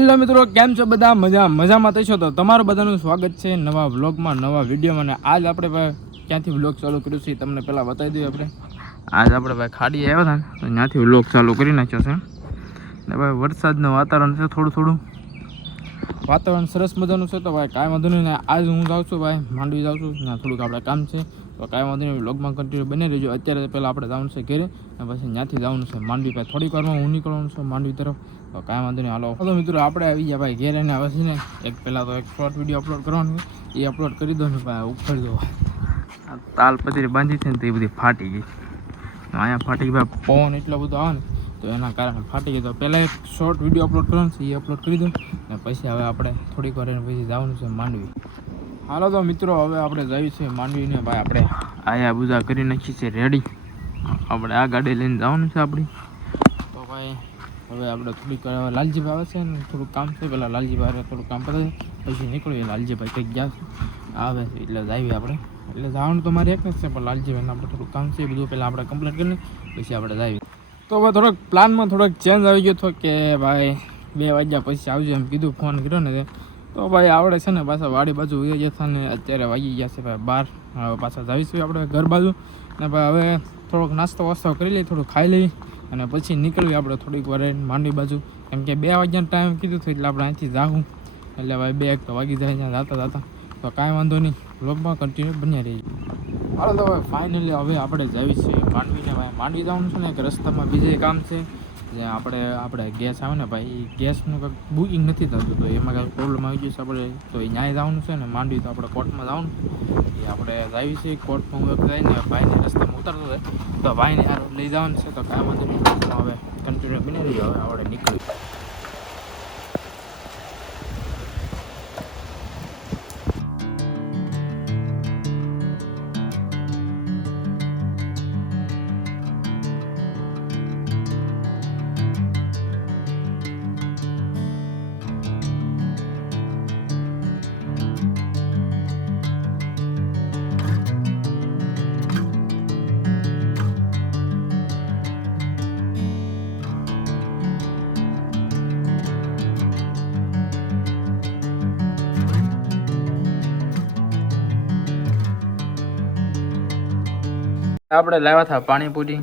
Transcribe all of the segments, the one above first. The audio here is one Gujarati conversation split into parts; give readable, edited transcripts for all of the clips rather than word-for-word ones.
હેલો મિત્રો, કેમ છો બધા? મજામાં થશો તો તમારું બધાનું સ્વાગત છે નવા વ્લોગમાં, નવા વિડીયોમાં. અને આજ આપણે ભાઈ ક્યાંથી વ્લોગ ચાલુ કર્યું છે તમને પહેલાં બતાવી દઈએ. આજ આપણે ભાઈ ખાડી આવ્યા હતા તો ત્યાંથી વ્લોગ ચાલુ કરી નાખ્યો છે. ને ભાઈ વરસાદનું વાતાવરણ છે, થોડું વાતાવરણ સરસ મજાનું છે. તો ભાઈ કાંઈ વાંધો નહીં. ને આજ હું જાઉં છું ભાઈ માંડવી જાઉં છું ને થોડુંક આપણે કામ છે, તો કાંઈ વાંધો નહીં, વ્લોગમાં કન્ટિન્યુ બની રહેજો. અત્યારે પહેલાં આપણે જવાનું છે ઘરે અને પછી ત્યાંથી જવાનું છે માંડવી. ભાઈ થોડીક વારમાં હું નીકળવાનું છું માંડવી તરફ, તો કાંઈ વાંધો નહીં. હાલો મિત્રો, આપણે આવી ગયા ભાઈ ઘેર. એને હવે છે ને પહેલાં તો એક શોર્ટ વિડીયો અપલોડ કરવાનું છે, એ અપલોડ કરી દો ને ભાઈ. ઉપાડી દો તાલ પતરી બાંધી છે ને તો એ બધી ફાટી ગઈ. અહીંયા ફાટી ગઈ ભાઈ, પવન એટલો બધો આવે ને તો એના કારણે ફાટી ગઈ. તો પહેલાં એક શોર્ટ વિડીયો અપલોડ કરવાનો છે, એ અપલોડ કરી દો ને પછી હવે આપણે થોડીક વાર એને પછી જવાનું છે માંડવી. હાલો તો મિત્રો, હવે આપણે જઈએ છીએ માંડવીને. ભાઈ આપણે આયા બુજા કરી નાખી છે રેડી. આપણે આ ગાડી લઈને જવાનું છે આપણી. તો ભાઈ હવે આપણે થોડીક લાલજીભાઈ આવે છે ને થોડુંક કામ છે. પહેલાં લાલજીભાઈ થોડુંક કામ કરે પછી નીકળીએ. લાલજીભાઈ કંઈક ગયા છે આવે છે એટલે જઈએ આપણે. એટલે જવાનું તો મારે એક જ છે, પણ લાલજીભાઈને આપણે થોડુંક કામ છે એ બધું પહેલાં આપણે કમ્પ્લીટ કરીને પછી આપણે જઈએ. તો હવે થોડોક પ્લાનમાં થોડોક ચેન્જ આવી ગયો હતો કે ભાઈ 2 વાગ્યા પછી આવજો એમ કીધું, ફોન કર્યો ને. તો ભાઈ આપણે છે ને પાછા વાડી બાજુ ઉઈ ગયા હતા ને અત્યારે વાગી ગયા છે ભાઈ 12. હવે પાછા જઈશું આપણે ઘર બાજુ ને ભાઈ. હવે થોડોક નાસ્તો વાસ્તો કરી લઈએ, થોડું ખાઈ લઈએ અને પછી નીકળવી આપણે થોડીક વાર માંડવી બાજુ. કેમ કે 2 વાગ્યાનો ટાઈમ કીધું હતું એટલે આપણે અહીંથી જાઉં એટલે ભાઈ 2 તો વાગી જાય ત્યાં જતા. તો કાંઈ વાંધો નહીં, વ્લોગમાં કન્ટિન્યુ બન્યા રહીએ. હાલો તો ભાઈ ફાઇનલી હવે આપણે જઈએ છીએ માંડવીને. ભાઈ માંડવી જવાનું છે ને એક રસ્તામાં બીજે કામ છે જે આપણે ગેસ આવે ને ભાઈ, એ ગેસનું કંઈક બુકિંગ નથી થતું, તો એમાં કાંઈક પ્રોબ્લેમ આવી ગયો છે આપણે. તો એ ન્યાય જવાનું છે ને માંડવી, તો આપણે કોર્ટમાં જવાનું એ આપણે જઈએ છીએ કોર્ટમાં. હું એક જઈને ભાઈને રસ્તામાં ઉતરતો થાય તો ભાઈને યાર લઈ જવાનું છે. તો કાંઈ વાંધો નહીં, હવે કન્ટિન્યુ બની રહીએ. હવે આપણે નીકળીએ. આપણે લાવ્યા હતા પાણીપુરી.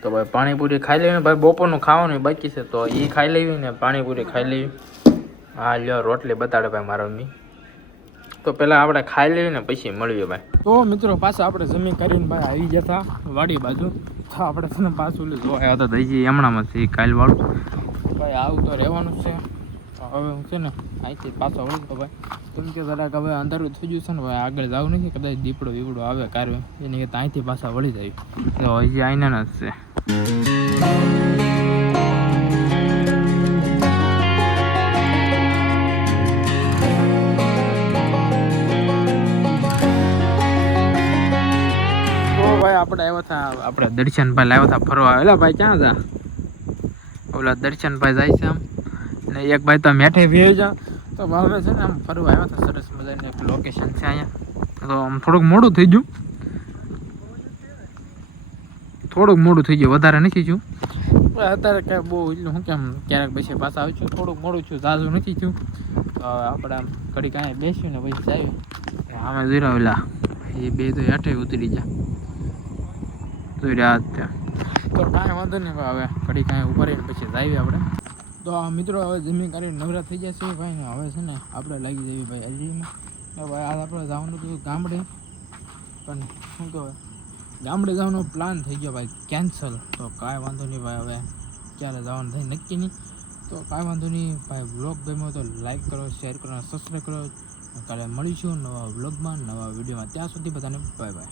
તો ભાઈ પાણીપુરી ખાઈ લેવી ને ભાઈ. બપોરનું ખાવાનું બાકી છે તો એ ખાઈ લેવી ને પાણીપુરી ખાઈ લેવી. હા લ્યો રોટલી બતાડે ભાઈ મારા મમ્મી. તો પહેલાં આપણે ખાઈ લેવી ને પછી મળીએ ભાઈ. તો મિત્રો પાછા આપણે જમીન કરીને ભાઈ આવી ગયા હતા વાડી બાજુ. તો આપણે છે ને પાછું જોવા આવ્યા હતા દઈજી હમણાંમાં છે કાલવાળું. ભાઈ આવું તો રહેવાનું છે. હવે હું છે ને અહીંથી પાછો વળું તો ભાઈ, કેમ કે જરાક હવે અંધારું થઈ ગયું છે ને ભાઈ, આગળ જવું નથી. કદાચ દીપડો વીપડો આવે કારવે એની કરતાં અહીંથી પાછા વળી જાય. તો હજી આઈના જ છે. તો ભાઈ આપણે આવ્યા હતા, આપણે દર્શનભાઈ લાવ્યા હતા ફરવા. એલા ભાઈ ક્યાં હતા? ઓલા દર્શનભાઈ જાય છે આમ ને એક ભાઈ તો મેઠે ભી જા. તો હવે છે ને આમ ફરવા આવ્યા હતા સરસ મજાની એક લોકેશન છે અહીંયા. તો આમ થોડુંક મોડું થઈ ગયું, વધારે નથી થયું. અત્યારે કાંઈ બહુ એટલું શું કેમ ક્યારેક પછી પાછા આવી છું. થોડુંક મોડું થયું, ઝાઝું નથી થયું. તો આપણે આમ ઘડી કાંઈ બેસ્યું ને પછી આવ્યું આમે જોઈ ઓલા એ 2 તો હેઠે ઉતરી ગયા જોઈ રહ્યા ત્યાં. તો કાંઈ વાંધો નહીં ભાઈ, હવે ઘડી કાંઈ ઉપર ને પછી જઈએ આપણે. તો મિત્રો હવે જમીન કરીને નવરા થઈ જશે ભાઈ ને. હવે છે ને આપણે લાગી જઈએ ભાઈ એલજીમાં. ભાઈ આજ આપણે જવાનું હતું ગામડે, પણ શું કહેવાય ગામડે જવાનો પ્લાન થઈ ગયો ભાઈ કેન્સલ. તો કાંઈ વાંધો નહીં ભાઈ, હવે ક્યારે જવાનું થાય નક્કી નહીં. તો કાંઈ વાંધો નહીં ભાઈ. વ્લોગ ગમ્યો તો લાઈક કરો, શેર કરો, સબસ્ક્રાઈબ કરો. કાલે મળીશું નવા વ્લોગમાં, નવા વિડીયોમાં. ત્યાં સુધી બધાને બાય બાય.